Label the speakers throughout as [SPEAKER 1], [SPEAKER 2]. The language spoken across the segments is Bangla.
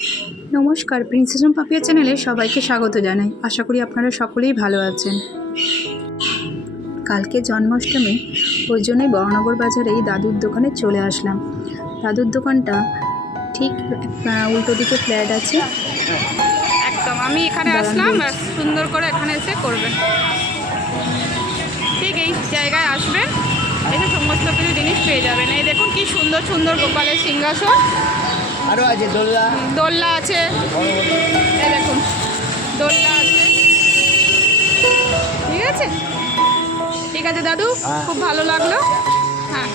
[SPEAKER 1] নমস্কার প্রিন্সেসম পাপিয়া চ্যানেলে সবাইকে স্বাগত জানাই। আশা করি আপনারা সকলেই ভালো আছেন। কালকে জন্মাষ্টমী ওই জন্যই বড়নগর বাজারে এই দাদুর দোকানে চলে আসলাম। দাদুর দোকানটা ঠিক উল্টো দিকে ফ্ল্যাট আছে।
[SPEAKER 2] একদম আমি এখানে আসলাম সুন্দর করে এখানে এসে করবেন ঠিক এই জায়গায় আসবেন এসে সমস্ত কিছু জিনিস পেয়ে যাবেন। এই দেখুন কি সুন্দর সুন্দর গোপালের সিংহাসন।
[SPEAKER 3] আরও আছে দোলনা।
[SPEAKER 2] দোলনা আছে। এই দেখুন দোলনা আছে। ঠিক আছে? ঠিক আছে দাদু?
[SPEAKER 3] হ্যাঁ।
[SPEAKER 2] খুব ভালো লাগল। হ্যাঁ।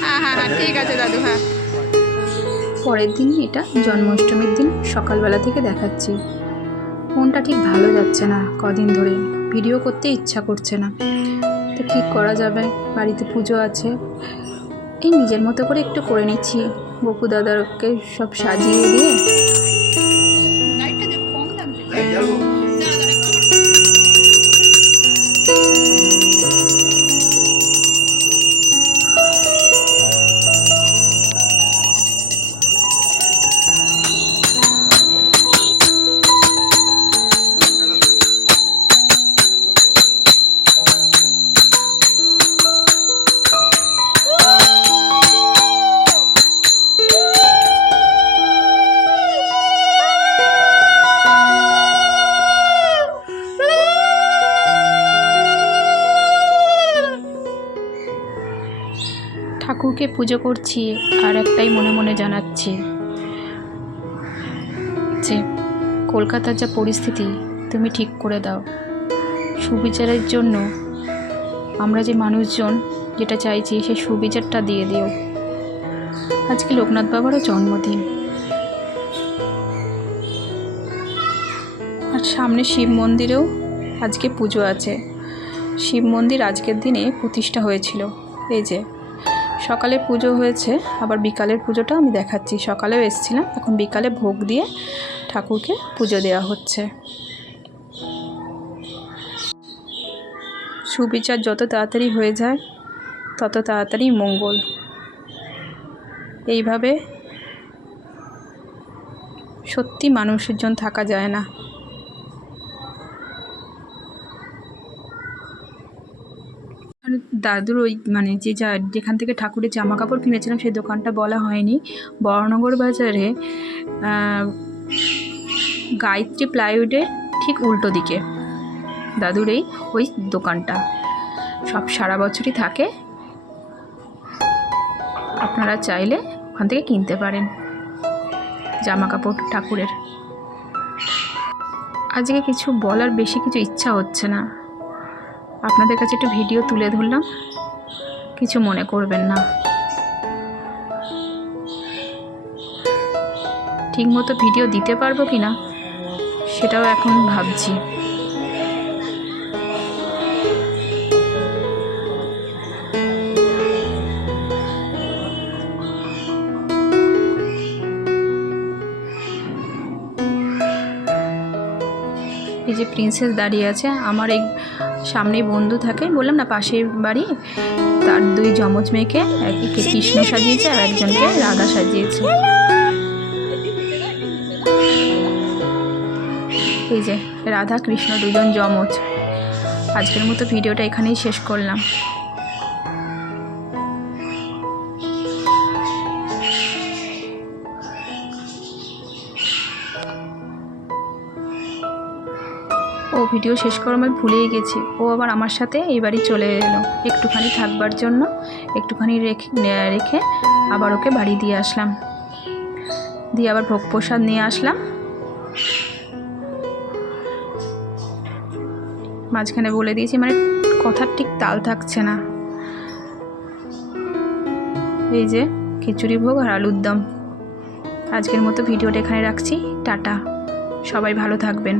[SPEAKER 2] হ্যাঁ হ্যাঁ হ্যাঁ ঠিক আছে দাদু হ্যাঁ।
[SPEAKER 1] পরের দিন এটা জন্মাষ্টমীর দিন সকালবেলা থেকে দেখাচ্ছি। ফোনটা ঠিক ভালো যাচ্ছে না কদিন ধরে। ভিডিও করতে ইচ্ছা করছে না। তো কী করা যাবে। বাড়িতে পুজো আছে। এই নিজের মতো করে একটু করে নিচ্ছি। বকু দাদাকে সব সাজিয়ে দিয়ে ঠাকুরকে পুজো করছি আর একটাই মনে মনে জানাচ্ছি যে কলকাতার যা পরিস্থিতি, তুমি ঠিক করে দাও। সুবিচারের জন্য আমরা যে মানুষজন যেটা চাইছি, সেই সুবিচারটা দিয়ে দিও। আজকে লোকনাথ বাবারও জন্মদিন। আর সামনে শিব মন্দিরেও আজকে পুজো আছে। শিব মন্দির আজকের দিনে প্রতিষ্ঠা হয়েছিল। এই যে সকালে পুজো হয়েছে, আবার বিকালের পুজোটা আমি দেখাচ্ছি। সকালেও এসেছিলাম, এখন বিকালে ভোগ দিয়ে ঠাকুরকে পুজো দেওয়া হচ্ছে। সুবিচার যত তাড়াতাড়ি হয়ে যায়, তত তাড়াতাড়ি মঙ্গল। এইভাবে সত্যি মানুষের জন্য থাকা যায় না। দাদুর ওই মানে যে যা, যেখান থেকে ঠাকুরের জামা কাপড় কিনেছিলাম সেই দোকানটা বলা হয়নি। বড়নগর বাজারে গায়ত্রী প্লাইউডের ঠিক উল্টো দিকে দাদুর এই, ওই দোকানটা। সব সারা বছরই থাকে। আপনারা চাইলে ওখান থেকে কিনতে পারেন জামা কাপড় ঠাকুরের। আজকে কিছু বলার বেশি কিছু ইচ্ছা হচ্ছে না। আপনাদের কাছে একটু ভিডিও তুলে ধরলাম। কিছু মনে করবেন না। ঠিকমতো ভিডিও দিতে পারব কি না সেটাও এখন ভাবছি। এই যে প্রিন্সেস দাঁড়িয়ে আছে আমার এক সামনে বন্ধু থাকে বললাম না পাশের বাড়ি। তার দুই যমজ মেয়েকে এককে কৃষ্ণ সাজিয়েছে আর একজনকে রাধা সাজিয়েছে। এই যে রাধা কৃষ্ণ দুজন যমজ। আজকের মতো ভিডিওটা এখানেই শেষ করলাম। ও ভিডিও শেষ করার আমি ভুলেই গেছি। ও আবার আমার সাথে এই বাড়ি চলে এলো। একটুখানি থাকবার জন্য একটুখানি রেখে রেখে আবার ওকে বাড়ি দিয়ে আসলাম। দিয়ে আবার ভোগ প্রসাদ নিয়ে আসলাম। মাঝখানে বলে দিয়েছি মানে কথার ঠিক তাল থাকছে না। এই যে খিচুড়ি ভোগ আর আলুর দম। আজকের মতো ভিডিওটা এখানে রাখছি। টাটা। সবাই ভালো থাকবেন।